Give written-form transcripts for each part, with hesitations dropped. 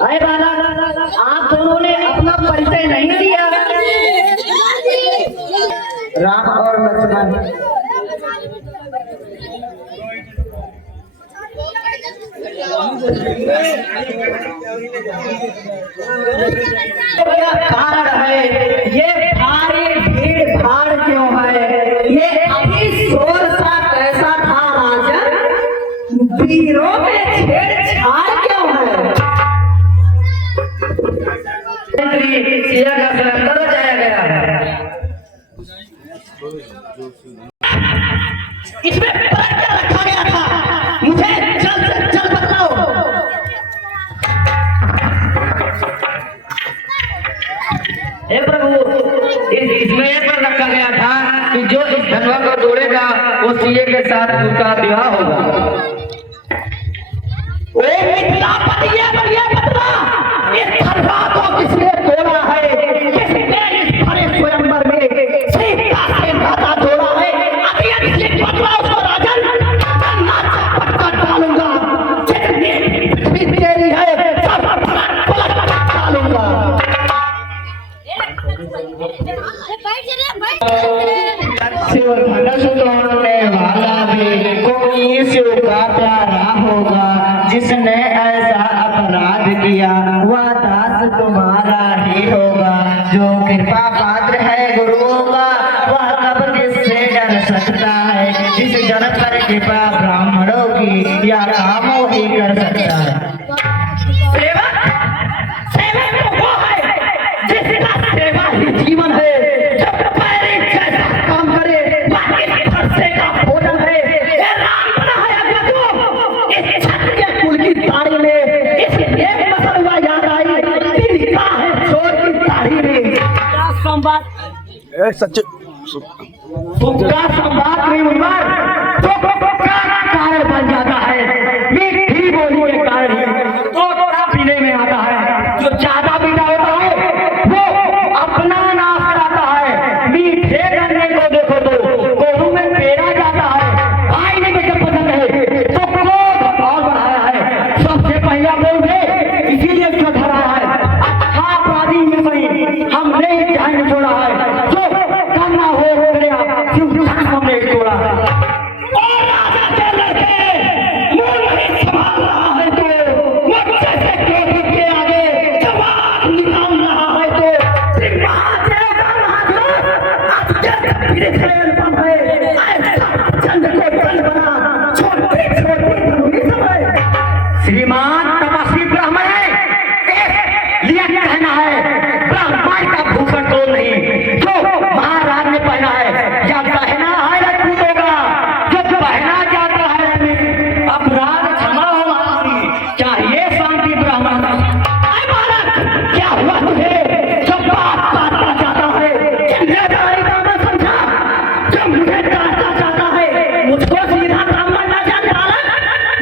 अरे बाबा, आप दोनों ने अपना परिचय नहीं दिया। राम और लक्ष्मण। कारण है ये भारी भीड़ भाड़ क्यों है? ये अभी शोर सा कैसा था राजन? वीरों में छेड़छाड़ क्यों है? सिया का सिलेंडर जाया गया, इसमें क्या रखा गया था? मुझे जल्द से जल्द बताओ। हे प्रभु, इसमें ये पर रखा गया था कि जो इस धनवा को तोड़ेगा वो सीए के साथ उसका विवाह होगा। ओ मिथिलापति, ये बतला, इस धनवा को किसने तोड़ा है? किसने इस भरे स्वयंवर में सीता से नाता जोड़ा है? अभी इसलिए बतला उसको राजन, मैं नाचा पटका डालूंगा। जितनी पृथ्वी तेरी है सब पलट डालूंगा। शिव धनुष तोड़ने वाला भी कोई शिव का प्यारा होगा। जिसने ऐसा अपराध किया वह दास तुम्हारा ही होगा। जो कृपा पात्र है गुरुओं का वह कब किससे डर सकता है? जिस जन पर कृपा ब्राह्मणों की या कामों ही कर सकता है। सेवा, सेवा तो वो है जिसका सेवा ही जीवन है। जब पैरी जैसा काम करे बाकी फरसे का भोजन है। ये राम बना है अगर तो इस क्षत्रिय कुल की दाढ़ी में इसलिए मसल हुआ याद आई कि लिखा है चोर की दाढ़ी में। क्या संवाद सच तुमका संवाद नहीं उम्र तो कारण बन जाता है। मीठी बोली के कारण ही तो पीने में आता है। जो ज्यादा पीना होता है वो अपना नाश कराता है। मीठे गन्ने को देखो तो कोहू में पेड़ा जाता है। भाई ने मुझे पसंद है तो क्रोध और बढ़ाया है। सबसे पहला बोल दे इसीलिए क्यों धरा है? अच्छा अपराधी में सही हमने ही ध्यान छोड़ा है। जो करना हो गया हमने छोड़ा है। और राजा के लड़के मुंह नहीं संभाल रहा है तो मुझसे से क्रोध के आगे जवाब निकाल रहा है तो सिंहासन श्रीमान तपस्वी ब्राह्मण है, लिया कहना है ब्राह्मण का भूषण तो नहीं जो महाराज ने पहना है या पहना है या टूटेगा। जो पहना जाता है अपराध क्षमा हो चाहिए शांति ब्राह्मण। क्या हुआ तुझे जो बात काटना चाहता है? जिम्मेदारी का मैं समझा जो मुझे काटना चाहता है। मुझको सीधा ब्राह्मण ना जान डाला।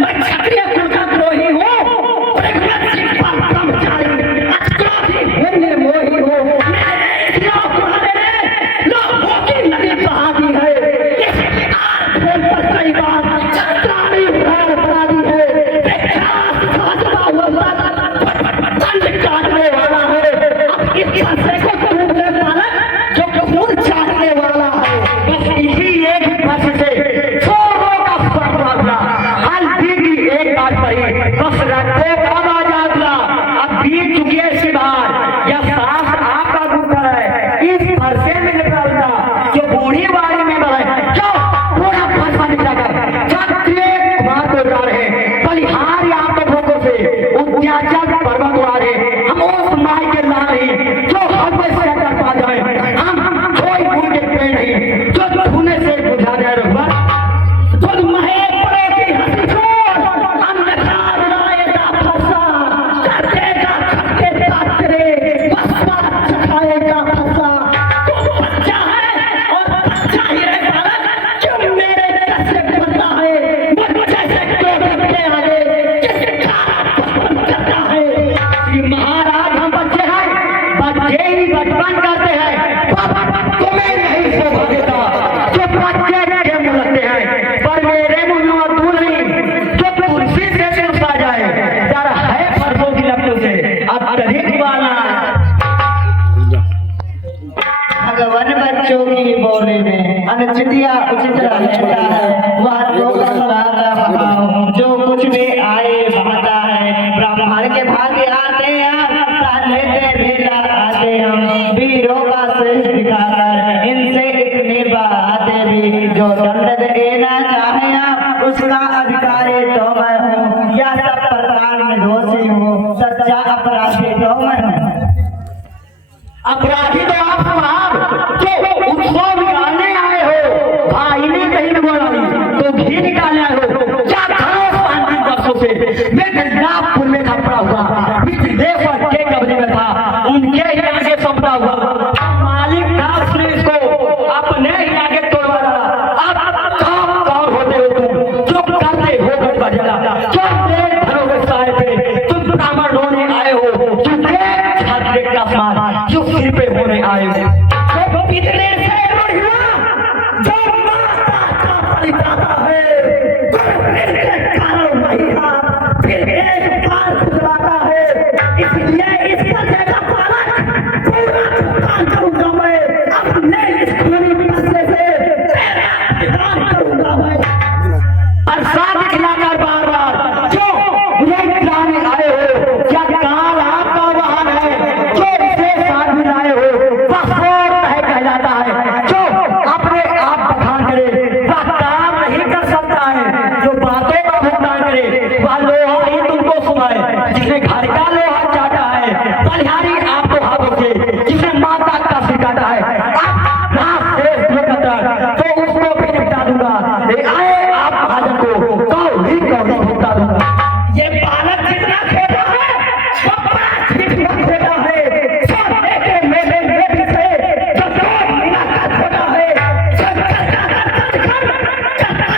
मैं क्षत्रिय कुल का द्रोही हूँ। ब्रह्मचारी अक्रोधी होंगे मोही हो। लोगों की नदी बहा दी है। कई बार चट्टानी अपराधी है। काटने वाला है। अब इस फंसे को टूटने वाला जो खून चाटने वाला है। बस इसी एक फंसे से सोरों का फरमाना हल्दी की एक बात पड़ी बस रखो कब आ जाता। अब बीत चुकी है शिवार या सांस आपका दूसरा है। इस फंसे में निकलता जो बूढ़ी बाड़ी में बढ़े जो पूरा फंसा निकलेगा। क्षत्रिय कुमार को जा रहे बलिहार या भोगों से उद्याचल पर्वत आ रहे। हम उस माई के ला नहीं जो हमें से कर पा जाए। हम कोई भूल के पेड़ नहीं जो धुने से बुझा जाए। जाते हैं तुम्हें नहीं शोभा देता जो बच्चे के मुंह लगते हैं, पर मेरे मुंह में तू नहीं जो तुलसी से चुसा जाए। डर है फर्जों की लपटों से अत्यधिक वाला। भगवान बच्चों की बोली में अनुचितिया उचित रहता है, वह तो जो कुछ भी आए बहाता है। ब्राह्मण के भाग्य आते हैं, साले लीला आते हम, वीरों का श्रेष्ठ दिखाकर इनसे इतनी बातें भी। जो दंड देना चाहे आप उसका अधिकारी तो मैं हूँ, या सब प्रकार में दोषी हूँ, सच्चा अपराधी तो मैं हूँ। अपराधी तो आप साहब जो उत्सव निकालने आए हो, भाई ने कहीं बोला तो घी निकालने आए हो। क्या करो 5 वर्षों से मैं गंगापुर में खपड़ा हुआ, मिथिलेश्वर के कब्जे में था, उनके ही आगे सौंपा हुआ। मालिक था उसने इसको अपने ही आगे तोड़वा डाला। अब कौन होते हो तुम जो करते हो बजला, जो देख धरोगे साए पे तुम ब्राह्मण होने आए हो, जो छात्र का समान जो सिर पे होने आए हो। जो पितरे से बढ़िया जो माता का परिदाता है, जो फिर के कारण महिला फिर एक बार खुदवाता है। इसलिए इसका जैसा पालक पूरा भुगतान करूंगा मैं, अपने इस खूनी पैसे से तेरा भुगतान करूंगा मैं। और साथ खिलाकर बार बार जो मुझे खिलाने आए हो, क्या काल आपका वाहन है जो इसे साथ मिलाए हो, वह शोर है कहलाता है। जो अपने आप बखान करे वह काम नहीं कर सकता है, जो बातों का भुगतान करे वह लोहा ही तुमको सुनाए। जिसने घर का लोहा चाटा है बलिहारी आपको हाथों से, जिसने माता का सिखाता है आप रात से तो उसको भी निपटा दूंगा। आए आप भाजन को कौड़ी भुगता दूंगा। ये बालक जितना खेला है वो बड़ा छिपा खेला है, सोने के मेले में भी से जो 2 महीना का छोटा है, सब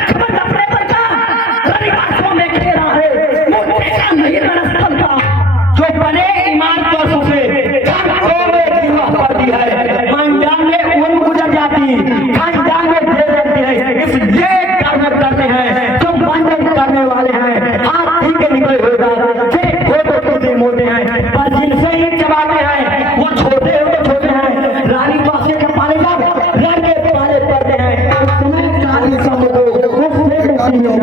खबर अपने बच्चा रविवासों में खेला है, मुझे का नहीं रस्तम का जो बने ईमान वर्षों से में दीवा पड़ती है, मंजान में उन गुजर जाती, खानदान में दे देती है। इसलिए कर्म करते हैं जो बंधन करने वाले हैं, हाथी के निकले हुए तो मोटे हैं, पर जिनसे ही चबाते हैं वो छोटे हो तो छोटे हैं। रानी पासे के पाले पर लड़के पाले पड़ते हैं, उस समय काली समझ को उससे बेटी हो।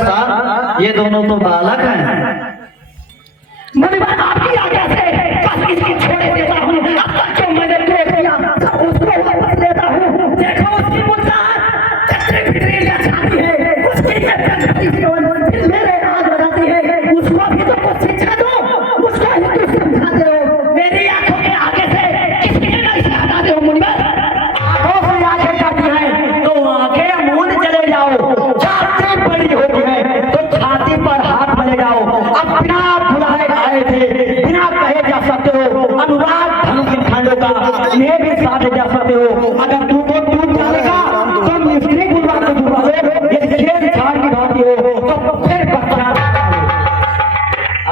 साहब ये दोनों तो बालक हैं। मुनिवर आपकी आज्ञा से बस इसकी छोड़े देता हूँ। अब तक जो मैंने तोड़ दिया सब उसको वापस देता हूँ। देखो उसकी मुद्दात छाती है, उसकी फिर मेरे आग लगाती है, उसको भी तो कुछ शिक्षा दो, उसको ही कुछ समझाते हो। मेरी आंखों के आगे से किसके नहीं से हटाते हो मुनिवर? आंखों से आंखें करती हैं तो आंखें मूंद चले जाओ, छाती बड़ी होती है तो छाती पर हाथ मले जाओ। अब बिना बुलाए आए थे, बिना कहे जा सकते हो अनुराग धनुष खांडों का इन्हें भी साथ जा सकते हो। अगर तुमको टूट जाएगा तो मिस्त्री बुलवा के बुलवा लो, ये खेल छाड़ की भांति हो तो फिर बच्चा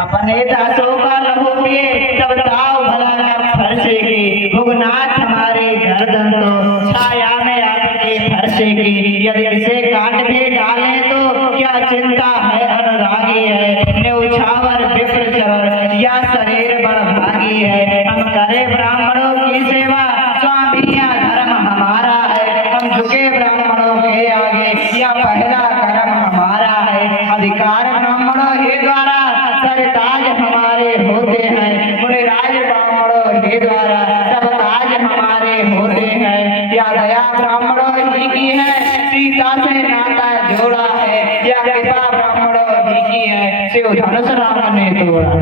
अपने दासों का लहोगे तब दाव भला फरसे की, भुगनाथ हमारे गर्दन तो छाया में आपके फरसे की। यदि इसे काट भी डाले तो क्या चिंता है, अनुरागी है न्यौछावर विप्र चरण, या शरीर बड़भागी है। हम करे ब्राह्मणों की सेवा, स्वामी या धर्म हमारा है। हम झुके ब्राह्मणों के आगे, या पहला कर्म हमारा है। अधिकार ब्राह्मणों ही द्वारा सरताज हमारे होते हैं, मुनिराज ब्राह्मणों ही द्वारा सब काज हमारे होते हैं। या दया ब्राह्मणों ही की है, सीता से नाता जोड़ा है, या कृपा ब्राह्मणों ही की है, शिव धनुष राम ने तोड़ा।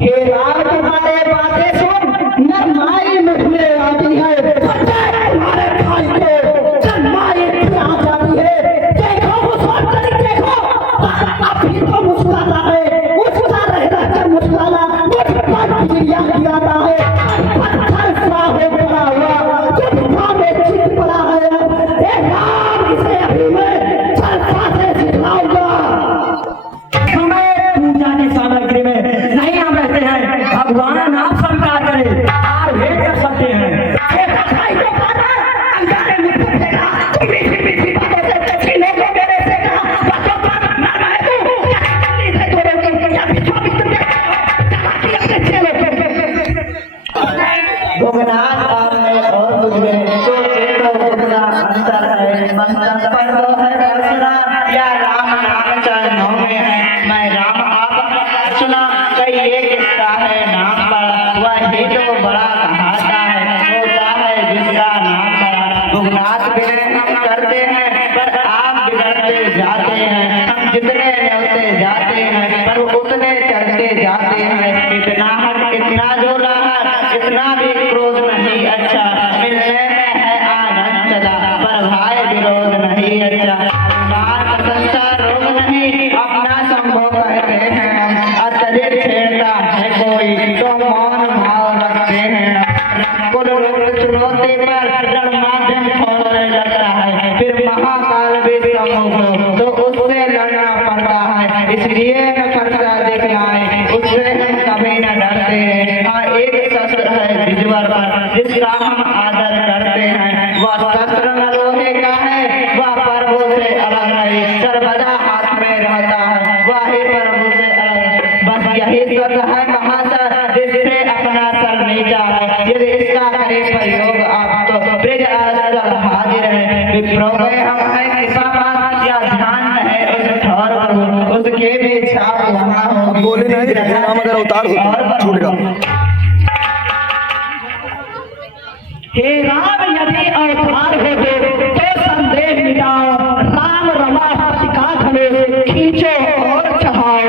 हे राम तुम्हारे बातें सुन नरमाई मुझ में आती है, तुम्हारे भाई को जन्माई जाती है। देखो उस वक्त इसलिए हमें फरसा देखना है, उससे हम कभी न डरते हैं। हाँ, एक शस्त्र है बिजवर पर जिसका हम आदर करते हैं, वह शस्त्र न लोहे का है, वह प्रभु से अलग नहीं, सर्वदा हाथ में रहता है, वह ही प्रभु से अलग। बस यही सत्य है महाशय जिससे अपना सर नीचा है। यदि इसका करे प्रयोग आप तो ब्रिज स्थल हाजिर है। विप्रो में हम है कृपा पास या ध्यान है उस ठौर को, उसके भी छाप वहाँ होगी। बोले नहीं नाम अगर अवतार हो छूटेगा। हे राम यदि अवतार हो तो संदेह मिटाओ, राम रमापति का धनुष खींचो और चढ़ाओ।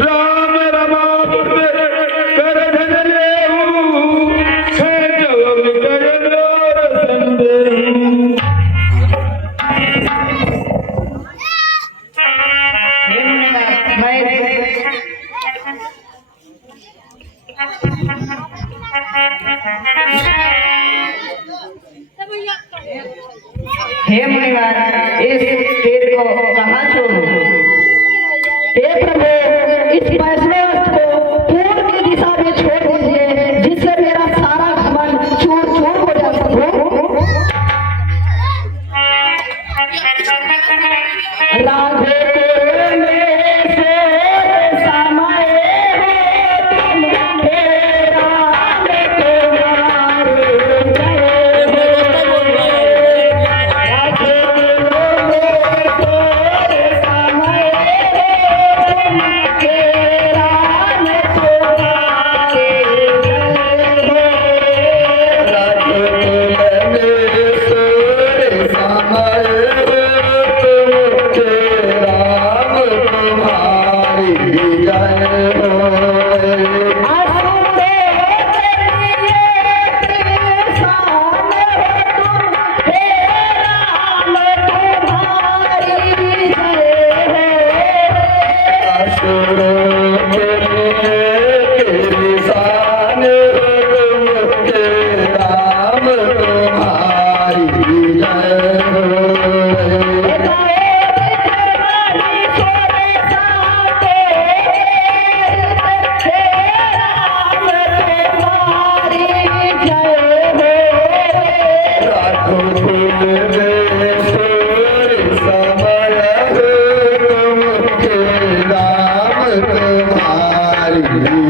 राम रमापति कर धन लेऊ, खेचो विकल और संदेहु। हे मुनिवर, इस तीर को कहाँ छोड़ूं? हे प्रभु, इस फैसले को पूर्व की दिशा में छोड़ दीजिए, जिससे मेरा सारा घमंड चूर चूर हो जाए प्रभु। राघव में से समय हो तुम, हे राम तुम्हारे जय हो। राघव में से समय हो तुम, हे राम तुम्हारे जय तुम्हारी